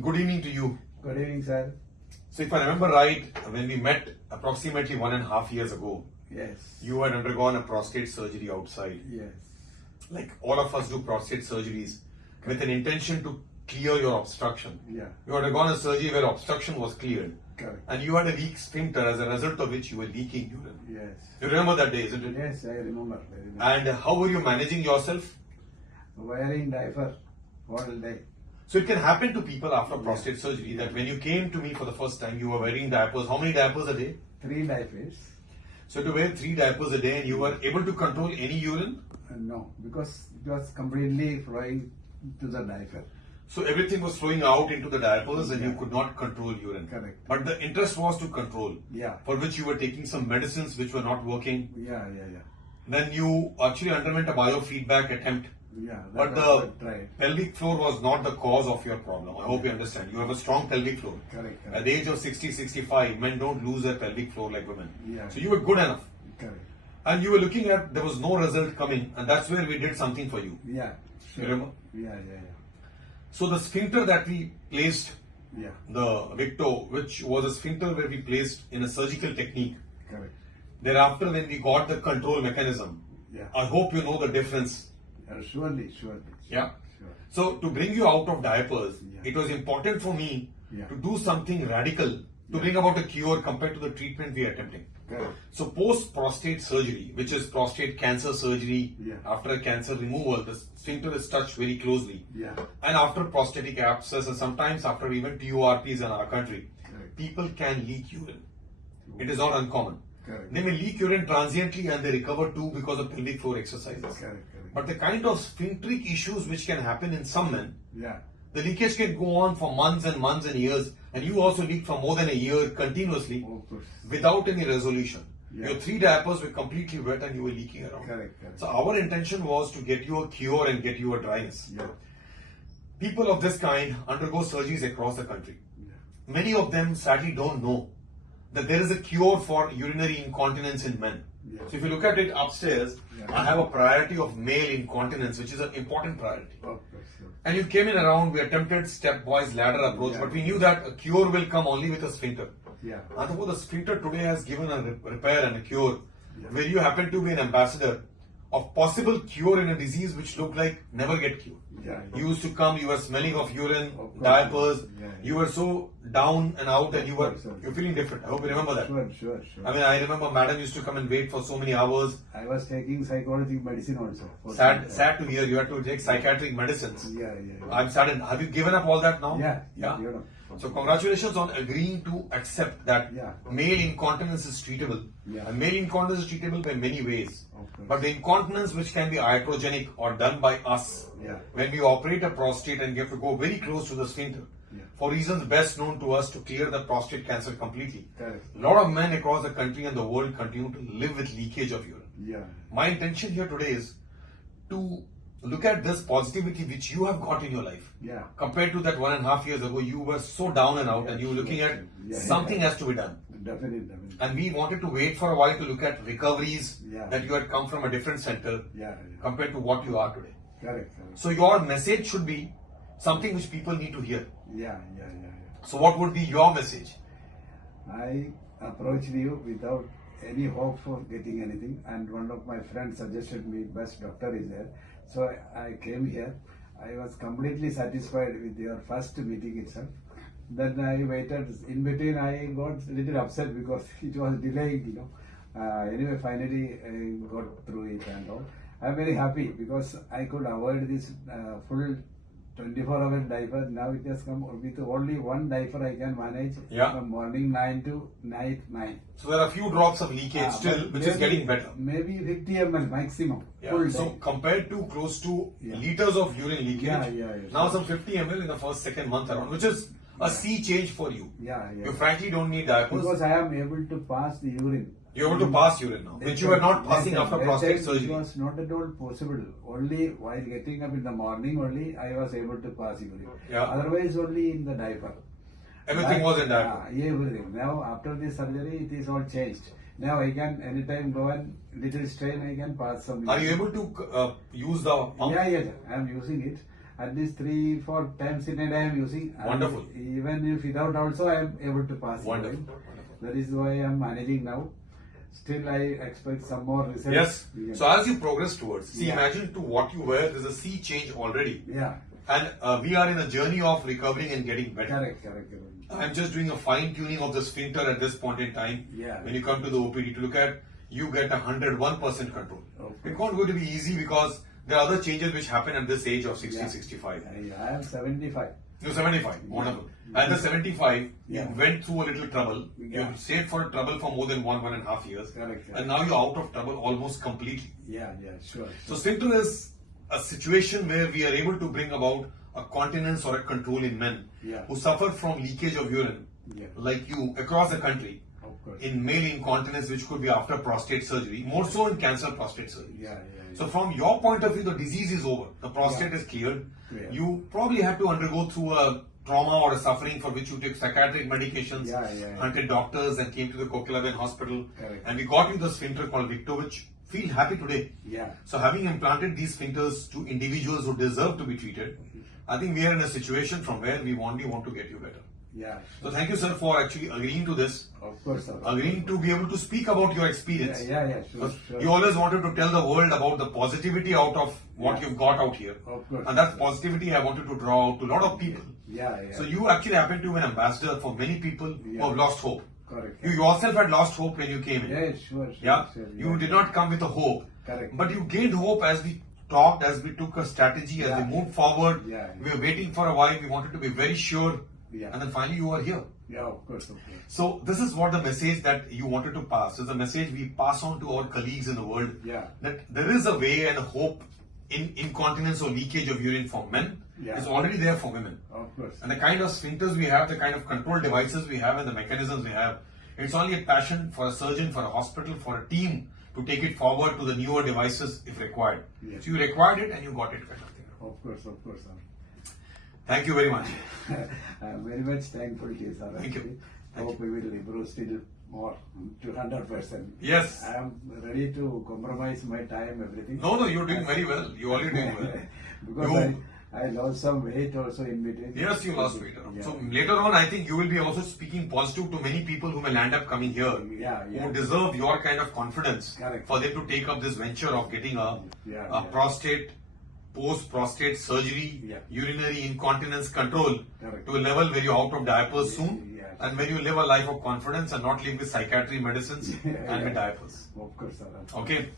Good evening to you. Good evening, sir. So, if I remember right, when we met approximately 1.5 years ago, Yes. you had undergone a prostate surgery outside. Yes. Like all of us do prostate surgeries with an intention to clear your obstruction. Yeah. You had undergone a surgery where obstruction was cleared. Correct. And you had a weak sphincter, as a result of which you were leaking urine. Yes. You remember that day, isn't it? Yes, I remember. And how were you managing yourself? Wearing diaper all day. So it can happen to people after prostate surgery that when you came to me for the first time, you were wearing diapers. How many diapers a day? 3 diapers. So to wear 3 diapers a day, and you were able to control any urine? No, because it was completely flowing to the diaper. So everything was flowing out into the diapers and you Yeah. could not control urine. Correct. But the interest was to control, Yeah. for which you were taking some medicines which were not working. Yeah. Then you actually underwent a biofeedback attempt. Yeah. But was what I tried. pelvic floor was not the cause of your problem. I hope you understand. You have a strong pelvic floor. Correct. At the age of 60, 65, men don't lose their pelvic floor like women. Yeah. So you were good enough. Correct. And you were looking at, there was no result coming, and that's where we did something for you. Yeah. You remember? Yeah. So the sphincter that we placed, Yeah. the Victo, which was a sphincter where we placed in a surgical technique. Correct. Thereafter, when we got the control mechanism, Yeah. I hope you know the difference. Surely. Yeah. Sure. So to bring you out of diapers, Yeah. it was important for me Yeah. to do something radical to bring about a cure compared to the treatment we are attempting. Correct. So post prostate surgery, which is prostate cancer surgery, Yeah. after a cancer removal, the sphincter is touched very closely. Yeah. And after prostatic abscess, and sometimes after even TURPs in our country, Correct. people can leak urine. It is not uncommon. Correct. They may leak urine transiently and they recover too because of pelvic floor exercises. Correct. But the kind of sphincteric issues which can happen in some men, Yeah. the leakage can go on for months and years, and you also leak for more than a year continuously Of course. without any resolution. Yeah. Your 3 diapers were completely wet and you were leaking around. Correct. So our intention was to get you a cure and get you a dryness. Yeah. People of this kind undergo surgeries across the country. Yeah. Many of them sadly don't know that there is a cure for urinary incontinence in men. Yeah. So if you look at it upstairs, Yeah. I have a priority of male incontinence, which is an important priority. Of course. And you came in around, we attempted stepwise ladder approach, Yeah. but we knew that a cure will come only with a sphincter. Yeah. And therefore the sphincter today has given a repair and a cure, Yeah. where you happen to be an ambassador of possible cure in a disease which looked like never get cured. Yeah. You used to come, you were smelling of urine, Of course. diapers, Yeah. you were so down and out and Of course. you're feeling different. I hope you remember that. Sure. I mean, I remember madam used to come and wait for so many hours. I was taking psychological medicine also. for some Sad time. to hear you had to take psychiatric medicines. Yeah. I'm saddened. Have you given up all that now? Yeah. Yeah. You know. So congratulations on agreeing to accept that Yeah. male incontinence is treatable. Yeah. And male incontinence is treatable by many ways. Of course. But the incontinence which can be iatrogenic or done by us, Yeah. when we operate a prostate and you have to go very close to the sphincter, Yeah. for reasons best known to us, to clear the prostate cancer completely. Correct. A lot of men across the country and the world continue to live with leakage of urine. Yeah. My intention here today is to look at this positivity which you have got in your life. Yeah. Compared to that 1.5 years ago, you were so down and out, Yeah, and you were looking sure, at yeah, something yeah. has to be done. Definitely. And we wanted to wait for a while to look at recoveries Yeah. that you had come from a different center Yeah. compared to what you are today. Correct. So your message should be something which people need to hear. Yeah. So what would be your message? I approached you without any hope for getting anything, and one of my friends suggested me best doctor is there. So I came here. I was completely satisfied with your first meeting itself. Then I waited. In between, I got a little upset because it was delaying. Anyway, finally I got through it and all. I'm very happy because I could avoid this full 24-hour diaper. Now it has come with only one diaper I can manage Yeah. from morning 9 to night 9. So there are a few drops of leakage still, But which is getting better. Maybe 50 ml maximum. Yeah. Full So day. compared to close to Yeah. liters of urine leakage, Yeah. now some 50 ml in the first, second month around, which is a sea change for you. Yeah. You frankly don't need diapers. Because I am able to pass the urine. You're able to pass urine now, which you were not passing after prostate It surgery. was not at all possible. Only while getting up in the morning only I was able to pass urine. Yeah. Otherwise only in the diaper. Everything was in diaper. Everything. Now after this surgery it is all changed. Now I can anytime go and little strain I can pass some. Are you able to use the pump? Yeah. I am using it. at least 3-4 times in a day I am using. And Wonderful. even if without also I am able to pass. Wonderful. it. Wonderful. That is why I am managing now. Still I expect some more results. Yes. Yeah. So as you progress towards, see, Yeah. imagine to what you were, there's a sea change already. Yeah. And we are in a journey of recovering and getting better. Correct. I'm just doing a fine tuning of the sphincter at this point in time. Yeah. When you come to the OPD to look at, you get 101% control. Okay. It's not going to be easy because there are other changes which happen at this age of 60, Yeah. 65. I am 75. You're 75. Wonderful. At the 75, Yeah. you went through a little trouble. Yeah. You saved for trouble for more than 1.5 years. Correct. And now you're out of trouble almost completely. Yeah, sure. So sphincter is a situation where we are able to bring about a continence or a control in men Yeah. who suffer from leakage of urine, Yeah. like you, across the country, Of course. in male incontinence, which could be after prostate surgery, more so in cancer prostate surgery. Yeah. So from your point of view, the disease is over. The prostate Yeah. is cleared. Yeah. You probably had to undergo through a trauma or a suffering for which you took psychiatric medications, Yeah. hunted doctors and came to the Kokilaben hospital. Correct. And we got you the sphincter called Victo, which feel happy today. Yeah. So having implanted these sphincters to individuals who deserve to be treated, I think we are in a situation from where we only want to get you better. Yeah. So thank you, sir, for actually agreeing to this, Of course, sir. agreeing to be able to speak about your experience. Yeah, sure, Because sure. you always wanted to tell the world about the positivity out of what Yeah. you've got out here. Of course. And that positivity I wanted to draw out to a lot of people. Yeah. So you actually happen to be an ambassador for many people who Yeah. have lost hope. Correct. You yourself had lost hope when you came in. Yeah, sure. Yeah, Sure, you did not come with a hope. Correct. But you gained hope as we talked, as we took a strategy, as Yeah. we moved forward. Yeah. We were waiting for a while. We wanted to be very sure. Yeah. And then finally you are here. Yeah, of course. So this is what the message that you wanted to pass. It's a message we pass on to our colleagues in the world. Yeah. That there is a way and a hope in incontinence or leakage of urine for men. Yeah. Is already there for women. Of course. And the kind of sphincters we have, the kind of control devices we have, and the mechanisms we have, it's only a passion for a surgeon, for a hospital, for a team to take it forward to the newer devices if required. Yes. So you required it and you got it kind of thing. Of course, sir. Thank you very much. I am very much thankful to you, sir. Thank you. actually. Thank Hope we will improve still more to 100%. Yes. I am ready to compromise my time, everything. No, you're doing very well. You're already doing well. Because You- I lost some weight also in between. Yes, you lost weight. Yeah. So later on, I think you will be also speaking positive to many people who will end up coming here, Yeah. who deserve your kind of confidence Correct. for them to take up this venture of getting a Yeah. prostate, post-prostate surgery, Yeah. urinary incontinence control Correct. to a level where you're out of diapers soon, Yeah. and when you live a life of confidence and not live with psychiatry medicines and with diapers. Of course, sir. Okay.